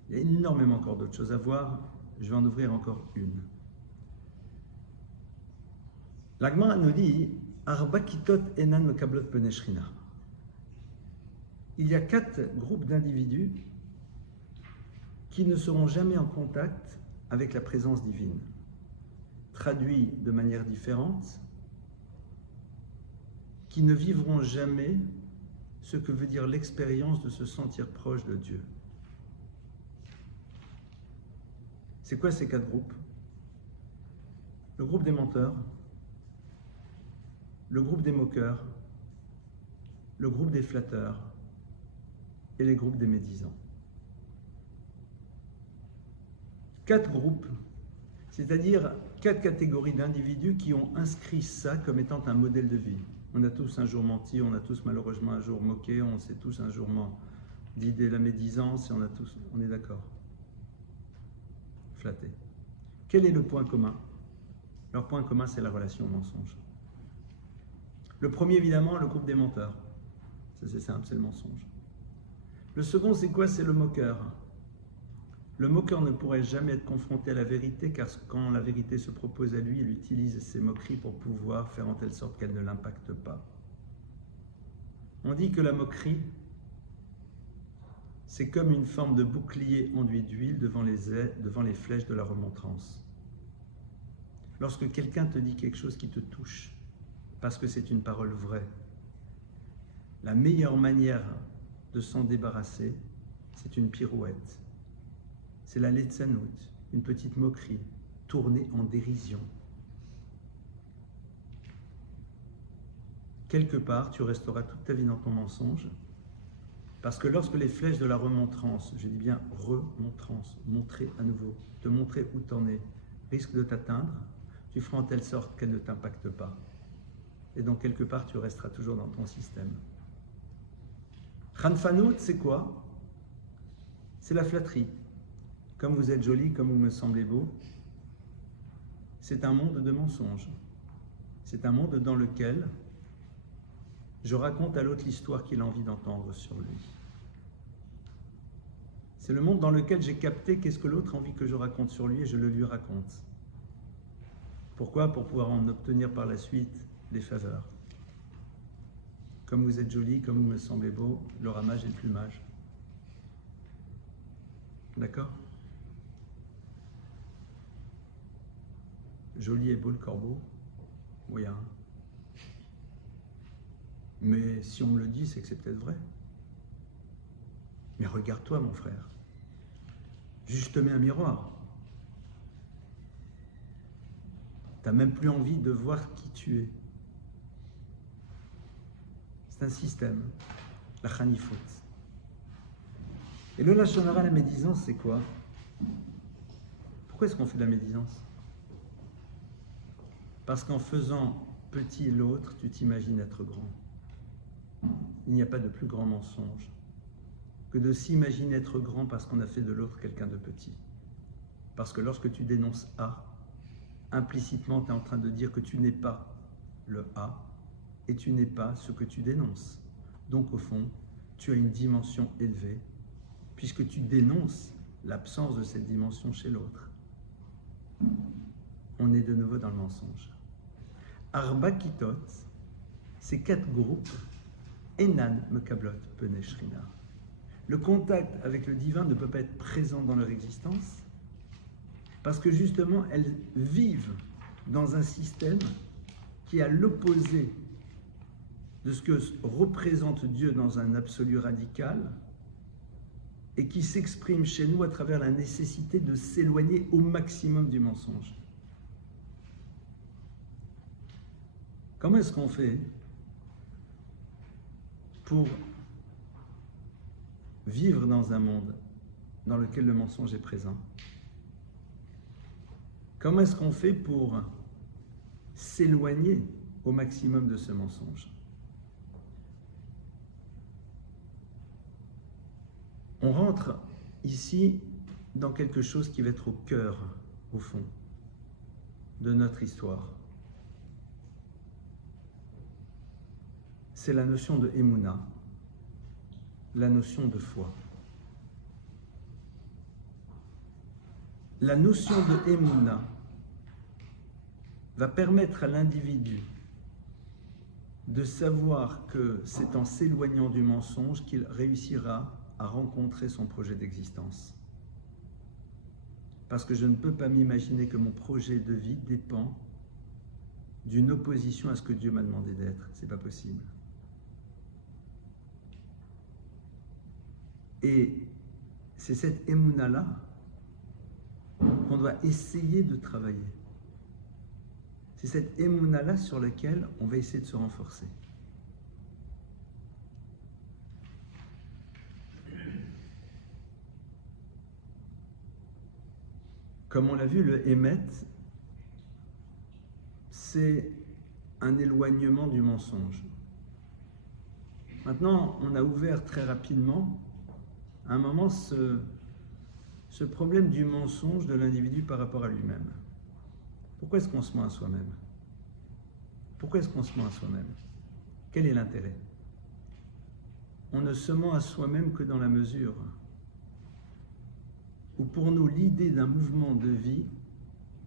Il y a énormément encore d'autres choses à voir, je vais en ouvrir encore une. La Gemara nous dit Arba kitot enan mekablot pnei Shrina. Il y a 4 groupes d'individus qui ne seront jamais en contact avec la présence divine. Traduit de manière différente, qui ne vivront jamais ce que veut dire l'expérience de se sentir proche de Dieu. C'est quoi ces 4 groupes? Le groupe des menteurs, le groupe des moqueurs, le groupe des flatteurs et les groupes des médisants. 4 groupes, c'est-à-dire 4 catégories d'individus qui ont inscrit ça comme étant un modèle de vie. On a tous un jour menti, on a tous malheureusement un jour moqué, on s'est tous un jour dit la médisance et on est d'accord. Flatté. Quel est le point commun? Leur point commun, c'est la relation au mensonge. Le premier, évidemment, le groupe des menteurs. Ça, c'est simple, c'est le mensonge. Le second, c'est quoi? C'est le moqueur. Le moqueur ne pourrait jamais être confronté à la vérité, car quand la vérité se propose à lui, il utilise ses moqueries pour pouvoir faire en telle sorte qu'elle ne l'impacte pas. On dit que la moquerie, c'est comme une forme de bouclier enduit d'huile devant les flèches de la remontrance. Lorsque quelqu'un te dit quelque chose qui te touche, parce que c'est une parole vraie, la meilleure manière de s'en débarrasser, c'est une pirouette. C'est la letzanout, une petite moquerie, tournée en dérision. Quelque part, tu resteras toute ta vie dans ton mensonge, parce que lorsque les flèches de la remontrance, je dis bien remontrance, montrer à nouveau, te montrer où t'en es, risquent de t'atteindre, tu feras en telle sorte qu'elles ne t'impactent pas. Et donc, quelque part, tu resteras toujours dans ton système. Khanfanout, c'est quoi? C'est la flatterie. Comme vous êtes joli, comme vous me semblez beau, c'est un monde de mensonges. C'est un monde dans lequel je raconte à l'autre l'histoire qu'il a envie d'entendre sur lui. C'est le monde dans lequel j'ai capté qu'est-ce que l'autre a envie que je raconte sur lui et je le lui raconte. Pourquoi? Pour pouvoir en obtenir par la suite des faveurs. Comme vous êtes joli, comme vous me semblez beau, le ramage et le plumage. D'accord? Joli et beau le corbeau, oui, hein. Mais si on me le dit, c'est que c'est peut-être vrai. Mais regarde-toi, mon frère. Juste te mets un miroir. T'as même plus envie de voir qui tu es. C'est un système, la Khanifout. Et le Lachon Hara, la médisance, c'est quoi? Pourquoi est-ce qu'on fait de la médisance? Parce qu'en faisant petit l'autre, tu t'imagines être grand. Il n'y a pas de plus grand mensonge que de s'imaginer être grand parce qu'on a fait de l'autre quelqu'un de petit. Parce que lorsque tu dénonces A, implicitement, tu es en train de dire que tu n'es pas le A et tu n'es pas ce que tu dénonces. Donc, au fond, tu as une dimension élevée puisque tu dénonces l'absence de cette dimension chez l'autre. On est de nouveau dans le mensonge. Arba Kitot, ces 4 groupes, Enan Mekablot Pene Shrina. Le contact avec le divin ne peut pas être présent dans leur existence parce que justement elles vivent dans un système qui est à l'opposé de ce que représente Dieu dans un absolu radical et qui s'exprime chez nous à travers la nécessité de s'éloigner au maximum du mensonge. Comment est-ce qu'on fait pour vivre dans un monde dans lequel le mensonge est présent? Comment est-ce qu'on fait pour s'éloigner au maximum de ce mensonge? On rentre ici dans quelque chose qui va être au cœur, au fond, de notre histoire. C'est la notion de Emouna, la notion de foi. La notion de Emouna va permettre à l'individu de savoir que c'est en s'éloignant du mensonge qu'il réussira à rencontrer son projet d'existence. Parce que je ne peux pas m'imaginer que mon projet de vie dépend d'une opposition à ce que Dieu m'a demandé d'être. C'est pas possible. Et c'est cette émouna-là qu'on doit essayer de travailler. C'est cette émouna-là sur laquelle on va essayer de se renforcer. Comme on l'a vu, le émet, c'est un éloignement du mensonge. Maintenant, on a ouvert très rapidement à un moment ce problème du mensonge de l'individu par rapport à lui-même. Pourquoi est-ce qu'on se ment à soi-même? Pourquoi est-ce qu'on se ment à soi-même? Quel est l'intérêt? On ne se ment à soi-même que dans la mesure où pour nous l'idée d'un mouvement de vie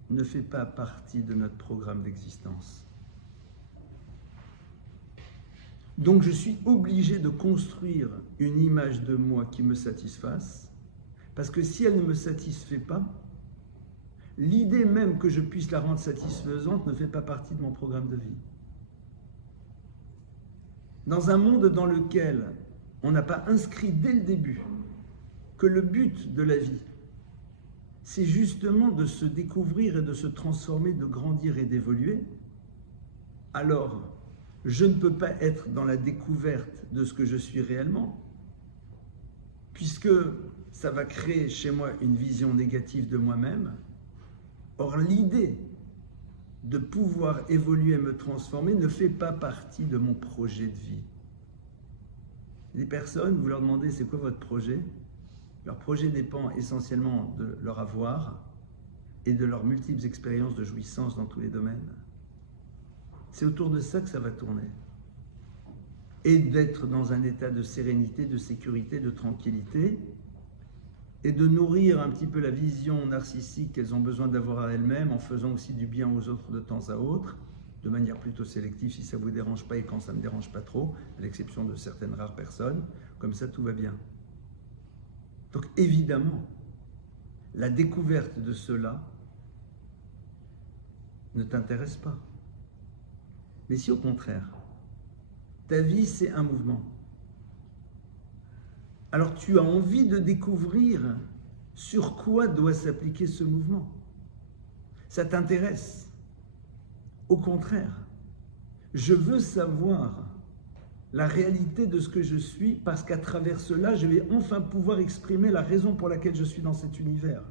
ne fait pas partie de notre programme d'existence. Donc je suis obligé de construire une image de moi qui me satisfasse, parce que si elle ne me satisfait pas, l'idée même que je puisse la rendre satisfaisante ne fait pas partie de mon programme de vie. Dans un monde dans lequel on n'a pas inscrit dès le début que le but de la vie, c'est justement de se découvrir et de se transformer, de grandir et d'évoluer, alors je ne peux pas être dans la découverte de ce que je suis réellement, puisque ça va créer chez moi une vision négative de moi-même. Or, l'idée de pouvoir évoluer et me transformer ne fait pas partie de mon projet de vie. Les personnes, vous leur demandez c'est quoi votre projet? Leur projet dépend essentiellement de leur avoir et de leurs multiples expériences de jouissance dans tous les domaines. C'est autour de ça que ça va tourner. Et d'être dans un état de sérénité, de sécurité, de tranquillité, et de nourrir un petit peu la vision narcissique qu'elles ont besoin d'avoir à elles-mêmes en faisant aussi du bien aux autres de temps à autre, de manière plutôt sélective si ça ne vous dérange pas et quand ça ne me dérange pas trop, à l'exception de certaines rares personnes. Comme ça, tout va bien. Donc évidemment, la découverte de cela ne t'intéresse pas. Mais si au contraire, ta vie c'est un mouvement, alors tu as envie de découvrir sur quoi doit s'appliquer ce mouvement. Ça t'intéresse. Au contraire, je veux savoir la réalité de ce que je suis parce qu'à travers cela, je vais enfin pouvoir exprimer la raison pour laquelle je suis dans cet univers.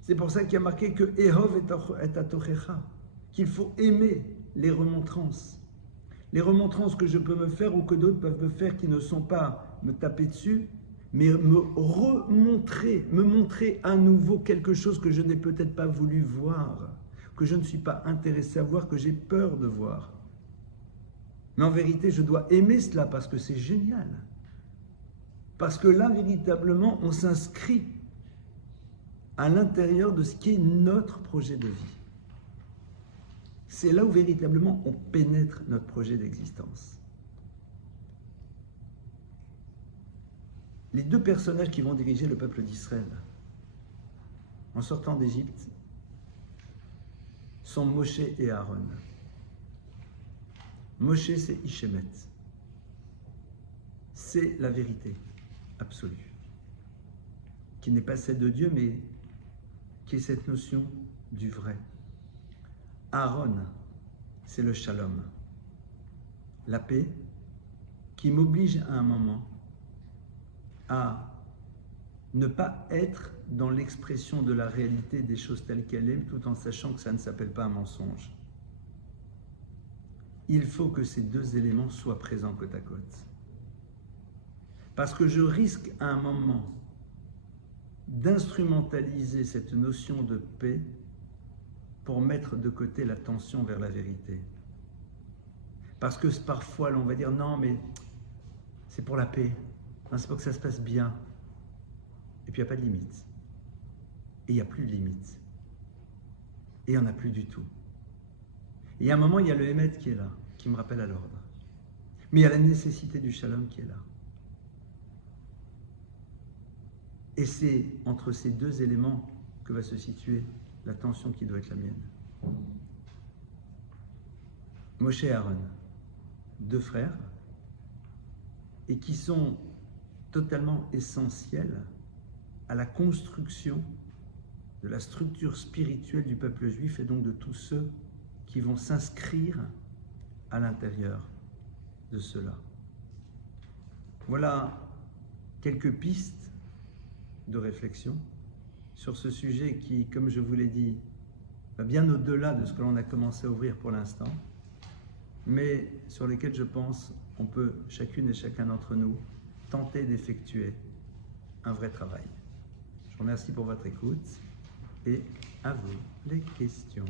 C'est pour ça qu'il y a marqué que Ehov et atochecha, qu'il faut aimer les remontrances. Les remontrances que je peux me faire ou que d'autres peuvent me faire qui ne sont pas me taper dessus, mais me montrer à nouveau quelque chose que je n'ai peut-être pas voulu voir, que je ne suis pas intéressé à voir, que j'ai peur de voir. Mais en vérité, je dois aimer cela parce que c'est génial. Parce que là, véritablement, on s'inscrit à l'intérieur de ce qui est notre projet de vie. C'est là où véritablement on pénètre notre projet d'existence. Les deux personnages qui vont diriger le peuple d'Israël en sortant d'Égypte sont Moshe et Aaron. Moshe, c'est Ishémet. C'est la vérité absolue, qui n'est pas celle de Dieu, mais qui est cette notion du vrai. Aaron, c'est le shalom, la paix, qui m'oblige à un moment à ne pas être dans l'expression de la réalité des choses telles qu'elles est, tout en sachant que ça ne s'appelle pas un mensonge. Il faut que ces deux éléments soient présents côte à côte. Parce que je risque à un moment d'instrumentaliser cette notion de paix pour mettre de côté la tension vers la vérité. Parce que parfois, on va dire, non, mais c'est pour la paix. Non, c'est pour que ça se passe bien. Et puis, il n'y a pas de limite. Et il n'y a plus de limite. Et il n'y en a plus du tout. Et à un moment, il y a le Hémet qui est là, qui me rappelle à l'ordre. Mais il y a la nécessité du shalom qui est là. Et c'est entre ces deux éléments que va se situer la tension qui doit être la mienne. Moshe et Aaron, deux frères, et qui sont totalement essentiels à la construction de la structure spirituelle du peuple juif et donc de tous ceux qui vont s'inscrire à l'intérieur de cela. Voilà quelques pistes de réflexion sur ce sujet qui, comme je vous l'ai dit, va bien au-delà de ce que l'on a commencé à ouvrir pour l'instant, mais sur lesquels je pense on peut, chacune et chacun d'entre nous, tenter d'effectuer un vrai travail. Je vous remercie pour votre écoute et à vous les questions.